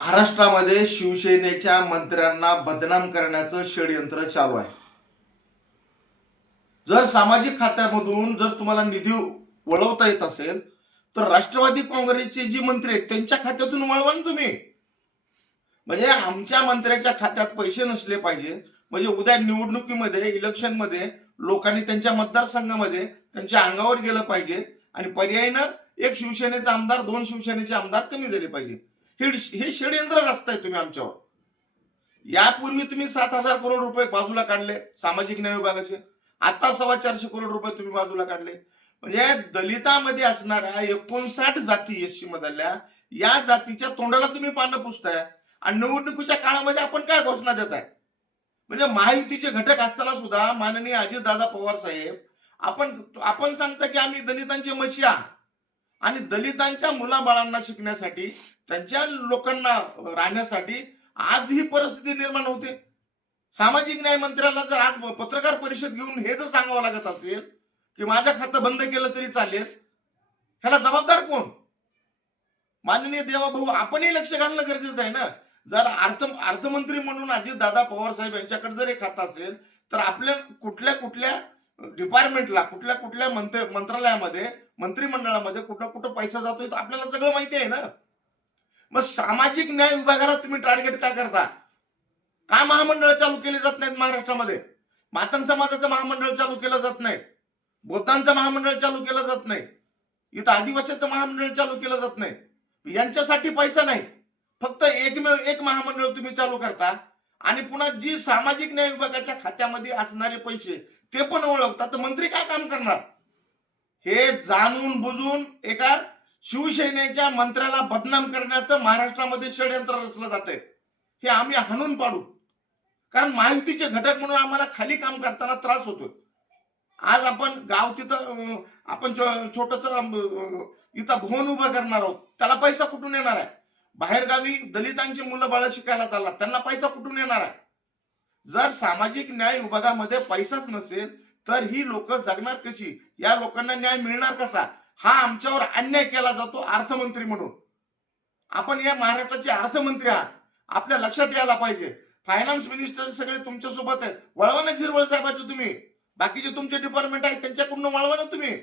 महाराष्ट्रामध्ये शिवसेनेच्या मंत्र्यांना बदनाम करण्याचं षडयंत्र चालू आहे. जर सामाजिक खात्यामधून जर तुम्हाला निधी वळवता येत असेल, तर राष्ट्रवादी काँग्रेसचे जी मंत्री आहेत त्यांच्या खात्यातून वळवा ना तुम्ही. म्हणजे आमच्या मंत्र्याच्या खात्यात पैसे नसले पाहिजे. म्हणजे उद्या निवडणुकीमध्ये, इलेक्शनमध्ये लोकांनी त्यांच्या मतदारसंघामध्ये त्यांच्या अंगावर गेलं पाहिजे आणि पर्यायीनं एक शिवसेनेचा आमदार, दोन शिवसेनेचे आमदार कमी झाले पाहिजे. हे षडयंत्र रचताय तुम्ही आमच्यावर. यापूर्वी तुम्ही 7,000 करोड रुपये बाजूला काढले सामाजिक न्याय विभागाचे. आता 425 करोड रुपये तुम्ही बाजूला काढले. म्हणजे दलितामध्ये असणाऱ्या 59 जाती एससी मधल्या या जातीच्या तोंडाला तुम्ही पानं पुसताय आणि निवडणुकीच्या काळामध्ये आपण काय घोषणा देताय. म्हणजे महायुतीचे घटक असताना सुद्धा माननीय अजितदादा पवार साहेब आपण आपण सांगता की आम्ही दलितांचे मशिया आणि दलितांच्या मुलाबाळांना शिकण्यासाठी त्यांच्या लोकांना राहण्यासाठी आज ही परिस्थिती निर्माण होते. सामाजिक न्याय मंत्र्याला जर आज पत्रकार परिषद घेऊन हे जर सांगावं लागत असेल की माझं खातं बंद केलं तरी चालेल, ह्याला जबाबदार कोण? माननीय देवाभाऊ आपणही लक्ष घालणं गरजेचं आहे ना. जर अर्थमंत्री म्हणून अजितदादा पवार साहेब यांच्याकडे जर एक खातं असेल तर आपल्या कुठल्या कुठल्या डिपार्टमेंटला, कुठल्या कुठल्या मंत्रालयामध्ये, मंत्रिमंडळामध्ये कुठं कुठं पैसा जातोय आपल्याला सगळं माहिती आहे ना. मग सामाजिक न्याय विभागाला तुम्ही टार्गेट का करता? का महामंडळ चालू केले जात नाहीत महाराष्ट्रामध्ये? मातंग समाजाचं महामंडळ चालू केलं जात नाही, बौद्धांचं महामंडळ चालू केलं जात नाही, इथं आदिवासीचं महामंडळ चालू केलं जात नाही. यांच्यासाठी पैसा नाही, फक्त एकमेव एक महामंडळ तुम्ही चालू करता आणि पुन्हा जी सामाजिक न्याय विभागाच्या खात्यामध्ये असणारे पैसे ते पण ओळखता. तर मंत्री काय काम करणार? हे जाणून बुजून एका शिवसेनेच्या मंत्र्याला बदनाम करण्याचं महाराष्ट्रामध्ये षडयंत्र रचलं जातंय. हे आम्ही हाणून पाडू. कारण महायुतीचे घटक म्हणून आम्हाला खाली काम करताना त्रास होतोय. आज आपण गाव तिथं आपण छोटस इथं भवन उभं करणार आहोत, त्याला पैसा कुठून येणार आहे? बाहेरगावी दलितांची मुलं बाळ शिकायला चालतात, त्यांना पैसा कुठून येणार आहे? जर सामाजिक न्याय विभागामध्ये पैसाच नसेल तर ही लोक जगणार कशी? या लोकांना न्याय मिळणार कसा? हा आमच्यावर अन्याय केला जातो अर्थमंत्री म्हणून. आपण या महाराष्ट्राचे अर्थमंत्री आहात, आपल्या लक्षात यायला पाहिजे. फायनान्स मिनिस्टर सगळे तुमच्या सोबत आहेत, वळवा ना झिरवळ साहेबांचं तुम्ही. बाकीचे तुमचे डिपार्टमेंट आहेत त्यांच्याकडून वळवा ना तुम्ही.